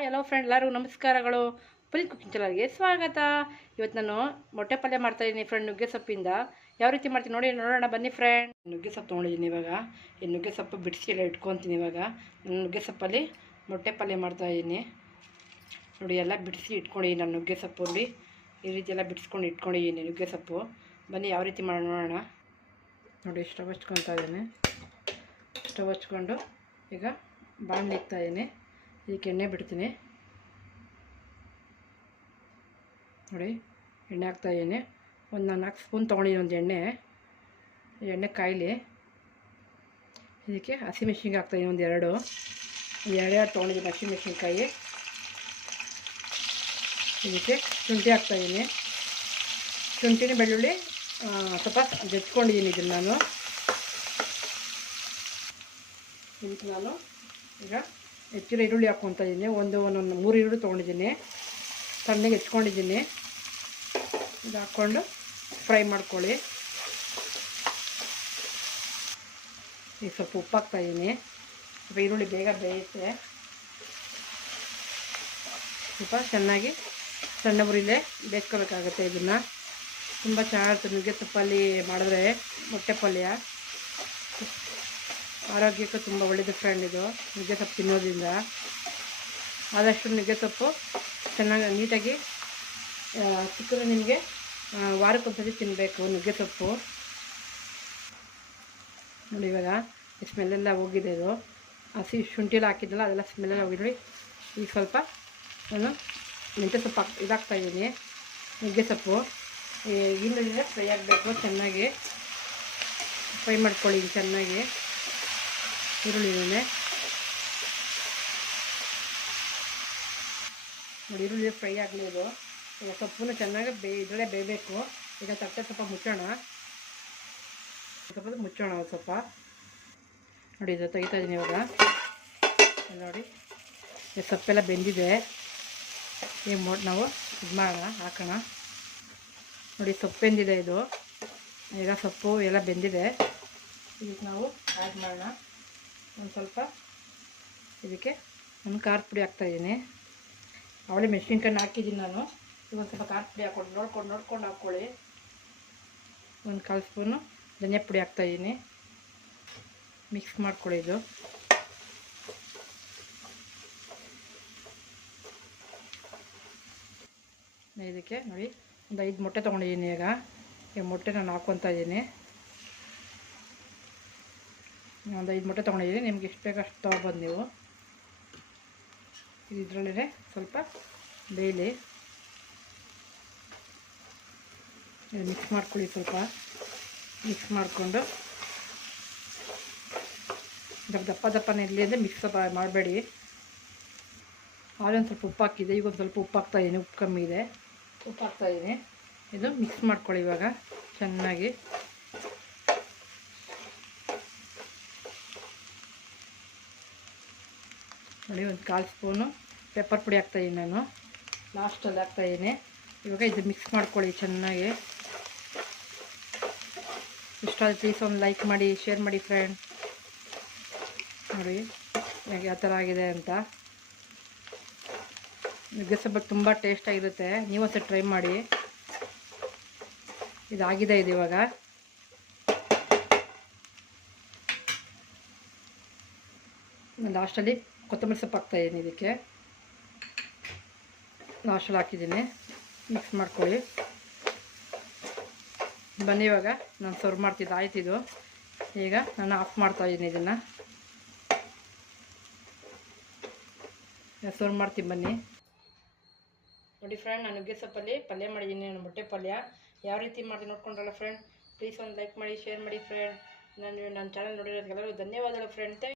Hi hello friend, ಎಲ್ಲರಿಗೂ ನಮಸ್ಕಾರಗಳು. Full cooking ಚಾನಲ್ಗೆ ಸ್ವಾಗತ. ಇವತ್ತು ನಾನು ಮೊಟ್ಟೆ ಪಲ್ಯ ಮಾಡ್ತಾಯಿದ್ದೀನಿ ಫ್ರೆಂಡ್, ನುಗ್ಗೆ ಸೊಪ್ಪಿಂದ. ಯಾವ ರೀತಿ ಮಾಡ್ತೀನಿ ನೋಡೋಣ ಬನ್ನಿ ಫ್ರೆಂಡ್. ನುಗ್ಗೆ ಸೊಪ್ಪು ತೊಗೊಂಡಿದ್ದೀನಿ. ಇವಾಗ ಈ ನುಗ್ಗೆ ಸೊಪ್ಪು ಬಿಡಿಸಿ ಎಲ್ಲ ಇಟ್ಕೊತೀನಿ. ಇವಾಗ ನಾನು ನುಗ್ಗೆ ಸೊಪ್ಪಲ್ಲಿ ಮೊಟ್ಟೆ ಪಲ್ಯ ಮಾಡ್ತಾಯಿದ್ದೀನಿ ನೋಡಿ. ಎಲ್ಲ ಬಿಡಿಸಿ ಇಟ್ಕೊಂಡಿದ್ದೀನಿ ನಾನು ನುಗ್ಗೆ ಸೊಪ್ಪಲ್ಲಿ. ಈ ರೀತಿ ಎಲ್ಲ ಬಿಡಿಸ್ಕೊಂಡು ಇಟ್ಕೊಂಡಿದ್ದೀನಿ ನುಗ್ಗೆ ಸೊಪ್ಪು. ಬನ್ನಿ ಯಾವ ರೀತಿ ನೋಡೋಣ ನೋಡಿ. ಸ್ಟವ್ ಹಚ್ಕೊತಾ ಇದ್ದೀನಿ. ಸ್ಟವ್ ಹಚ್ಕೊಂಡು ಈಗ ಬಾಣಲೆ ಇಕ್ತಾಯಿದ್ದೀನಿ. ಇದಕ್ಕೆ ಎಣ್ಣೆ ಬಿಡ್ತೀನಿ ನೋಡಿ. ಎಣ್ಣೆ ಹಾಕ್ತಾಯಿದ್ದೀನಿ. ಒಂದು 4 ಸ್ಪೂನ್ ತೊಗೊಂಡಿದ್ದೀನಿ ಒಂದು ಎಣ್ಣೆ. ಎಣ್ಣೆ ಕಾಯಿಲಿ. ಇದಕ್ಕೆ ಹಸಿಮೆಣ್ಸಿನ್ಕಾಯಿ ಹಾಕ್ತಾಯಿದ್ದೀನಿ ಒಂದು 2 ತೊಗೊಂಡಿದ್ದೀನಿ ಹಸಿಮೆಣ್ಸಿನ್ಕಾಯಿ. ಇದಕ್ಕೆ ಶುಂಠಿ ಹಾಕ್ತಾಯಿದ್ದೀನಿ. ಶುಂಠಿನ ಬೆಳ್ಳುಳ್ಳಿ ಸ್ವಲ್ಪ ಜಜ್ಕೊಂಡಿದ್ದೀನಿ. ಇದನ್ನು ನಾನು ಇದಕ್ಕೆ ಈಗ ಹೆಚ್ಚಿರೋ ಈರುಳ್ಳಿ ಹಾಕ್ಕೊತಾ ಇದ್ದೀನಿ. ಒಂದೊಂದು 3 ಈರುಳ್ಳಿ ತೊಗೊಂಡಿದ್ದೀನಿ, ಸಣ್ಣಗೆ ಹೆಚ್ಕೊಂಡಿದ್ದೀನಿ. ಇದು ಹಾಕ್ಕೊಂಡು ಫ್ರೈ ಮಾಡ್ಕೊಳ್ಳಿ. ಈಗ ಸ್ವಲ್ಪ ಉಪ್ಪು ಹಾಕ್ತಾಯಿದ್ದೀನಿ. ಸ್ವಲ್ಪ ಈರುಳ್ಳಿ ಬೇಗ ಬೇಯುತ್ತೆ. ಸ್ವಲ್ಪ ಚೆನ್ನಾಗಿ ಸಣ್ಣ ಉರಿಲೇ ಬೇಯಿಸ್ಕೋಬೇಕಾಗುತ್ತೆ. ಇದನ್ನು ತುಂಬ ಚೆನ್ನಾಗಿರುತ್ತೆ ನುಗ್ಗೆ ಸೊಪ್ಪಲ್ಲಿ ಮಾಡಿದ್ರೆ ಮೊಟ್ಟೆ ಪಲ್ಯ. ಆರೋಗ್ಯಕ್ಕೂ ತುಂಬ ಒಳ್ಳೆಯದು ಫ್ರೆಂಡ್ ಇದು ನುಗ್ಗೆ ಸೊಪ್ಪು ತಿನ್ನೋದ್ರಿಂದ. ಆದಷ್ಟು ನುಗ್ಗೆ ಸೊಪ್ಪು ಚೆನ್ನಾಗಿ ನೀಟಾಗಿ ಚಿಕ್ಕದು ನಿಮಗೆ ವಾರಕ್ಕೊಂದ್ಸತಿ ತಿನ್ನಬೇಕು ನುಗ್ಗೆ ಸೊಪ್ಪು ನೋಡಿ. ಇವಾಗ ಸ್ಮೆಲ್ಲೆಲ್ಲ ಹೋಗಿದೆ. ಇದು ಹಸಿ ಶುಂಠಿ ಎಲ್ಲ ಹಾಕಿದ್ದಲ್ಲ, ಅದೆಲ್ಲ ಸ್ಮೆಲ್ಲೆಲ್ಲ ಹೋಗಿ ನೋಡಿ. ಈಗ ಸ್ವಲ್ಪ ನಾನು ಮೆಂತ್ಯ ಸೊಪ್ಪು ಇದಾಗ್ತಾಯಿದ್ದೀನಿ. ನುಗ್ಗೆ ಸೊಪ್ಪು ಈಗಿಂದ ಫ್ರೈ ಆಗಬೇಕು. ಚೆನ್ನಾಗಿ ಫ್ರೈ ಮಾಡ್ಕೊಳ್ಳಿ ಚೆನ್ನಾಗಿ ಈರುಳ್ಳಿನೇ ನೋಡಿ. ಈರುಳ್ಳಿ ಫ್ರೈ ಆಗಲಿ. ಇದು ಈಗ ಸೊಪ್ಪನ್ನು ಚೆನ್ನಾಗಿ ಇದರಲ್ಲೇ ಬೇಯಬೇಕು. ಈಗ ತಟ್ಟೆ ಸ್ವಲ್ಪ ಮುಚ್ಚೋಣ. ಸ್ವಲ್ಪ ಮುಚ್ಚೋಣ ಸ್ವಲ್ಪ ನೋಡಿ. ಇದು ತೆಗಿತಾಯಿದ್ದೀನಿ ಇವಾಗ ನೋಡಿ. ಈ ಸೊಪ್ಪೆಲ್ಲ ಬೆಂದಿದೆ. ಈ ನಾವು ಇದು ಮಾಡೋಣ, ಹಾಕೋಣ ನೋಡಿ. ಸೊಪ್ಪು ಬೆಂದಿದೆ. ಇದು ಈಗ ಸೊಪ್ಪು ಎಲ್ಲ ಬೆಂದಿದೆ. ಇದಕ್ಕೆ ನಾವು ಆ್ಯಡ್ ಮಾಡೋಣ ಒಂದು ಸ್ವಲ್ಪ. ಇದಕ್ಕೆ ನಾನು ಖಾರದ ಪುಡಿ ಹಾಕ್ತಾಯಿದ್ದೀನಿ. ಅವಳೆ ಮೆಣಸಿನ್ಕಾಯಿ ಹಾಕಿದ್ದೀನಿ ನಾನು. ಒಂದು ಸ್ವಲ್ಪ ಖಾರದ ಪುಡಿ ಹಾಕ್ಕೊಂಡು ನೋಡ್ಕೊಂಡು ಹಾಕ್ಕೊಳ್ಳಿ. ಒಂದು 1/4 ಸ್ಪೂನು ಧನಿಯಾ ಪುಡಿ ಹಾಕ್ತಾಯಿದ್ದೀನಿ. ಮಿಕ್ಸ್ ಮಾಡ್ಕೊಳ್ಳಿ. ಇದು ಇದಕ್ಕೆ ನೋಡಿ ಒಂದು 5 ಮೊಟ್ಟೆ ತೊಗೊಂಡಿದ್ದೀನಿ. ಈಗ ಮೊಟ್ಟೆ ನಾನು ಹಾಕ್ಕೊತಾ ಇದ್ದೀನಿ. ಒಂದು 5 ಮೊಟ್ಟೆ ತೊಗೊಂಡಿದ್ದೀನಿ. ನಿಮ್ಗೆ ಎಷ್ಟು ಬೇಕು ಅಷ್ಟು ತೊಗೊಬೋದು ನೀವು. ಇದರಲ್ಲೇ ಸ್ವಲ್ಪ ಬೇಯಲಿ. ಮಿಕ್ಸ್ ಮಾಡ್ಕೊಳ್ಳಿ. ಸ್ವಲ್ಪ ಮಿಕ್ಸ್ ಮಾಡಿಕೊಂಡು ದಪ್ಪನೇ ಇರಲಿ ಅಂದರೆ ಮಿಕ್ಸ್ ಮಾಡಬೇಡಿ. ಆಮೇಲೆ ಸ್ವಲ್ಪ ಉಪ್ಪು ಹಾಕಿದೆ. ಈಗ ಒಂದು ಸ್ವಲ್ಪ ಉಪ್ಪು ಹಾಕ್ತಾಯಿದ್ದೀನಿ. ಉಪ್ಪು ಕಮ್ಮಿ ಇದೆ, ಉಪ್ಪು ಹಾಕ್ತಾಯಿದ್ದೀನಿ. ಇದು ಮಿಕ್ಸ್ ಮಾಡ್ಕೊಳ್ಳಿ ಇವಾಗ ಚೆನ್ನಾಗಿ. ನೋಡಿ ಒಂದು 1/4 ಸ್ಪೂನು ಪೆಪ್ಪರ್ ಪುಡಿ ಹಾಕ್ತಾಯಿದ್ದೀನಿ ನಾನು. ಲಾಸ್ಟಲ್ಲಿ ಹಾಕ್ತಾಯಿದ್ದೀನಿ. ಇವಾಗ ಇದು ಮಿಕ್ಸ್ ಮಾಡ್ಕೊಳ್ಳಿ ಚೆನ್ನಾಗಿ. ಇಷ್ಟ ಆದರೆ ಪ್ಲೀಸ್ ಒಂದು ಲೈಕ್ ಮಾಡಿ, ಶೇರ್ ಮಾಡಿ ಫ್ರೆಂಡ್. ನೋಡಿ ಯಾವ ಥರ ಆಗಿದೆ ಅಂತ. ನುಗ್ಗೆ ಸೊಪ್ಪು ತುಂಬ ಟೇಸ್ಟಾಗಿರುತ್ತೆ. ನೀವು ಒಂದು ಟ್ರೈ ಮಾಡಿ. ಇದಾಗಿದೆ. ಇದು ಇವಾಗ ಲಾಸ್ಟಲ್ಲಿ ಕೊತ್ತಂಬರಿ ಸೊಪ್ಪು ಹಾಕ್ತಾಯಿದ್ದೀನಿ. ಇದಕ್ಕೆ ಲಾಸ್ಟಲ್ಲಿ ಹಾಕಿದ್ದೀನಿ. ಮಿಕ್ಸ್ ಮಾಡ್ಕೊಳ್ಳಿ. ಬನ್ನಿ ಇವಾಗ ನಾನು ಸರ್ವ್ ಮಾಡ್ತಿದ್ದೆ. ಆಯ್ತಿದು ಈಗ ನಾನು ಆಫ್ ಮಾಡ್ತಾಯಿದ್ದೀನಿ. ಇದನ್ನು ಸರ್ವ್ ಮಾಡ್ತೀನಿ ಬನ್ನಿ ನೋಡಿ ಫ್ರೆಂಡ್. ನಾನು ನುಗ್ಗೆ ಸೊಪ್ಪಲ್ಲಿ ಪಲ್ಯ ಮಾಡಿದ್ದೀನಿ. ನಾನು ಮೊಟ್ಟೆ ಪಲ್ಯ ಯಾವ ರೀತಿ ಮಾಡಿ ನೋಡ್ಕೊಂಡ್ರಲ್ಲ ಫ್ರೆಂಡ್. ಪ್ಲೀಸ್ ಒಂದು ಲೈಕ್ ಮಾಡಿ, ಶೇರ್ ಮಾಡಿ ಫ್ರೆಂಡ್. ನನ್ನ ಚಾನಲ್ ನೋಡಿರೋದಕ್ಕೆಲ್ಲರಿಗೂ ಧನ್ಯವಾದಗಳು ಫ್ರೆಂಡ್.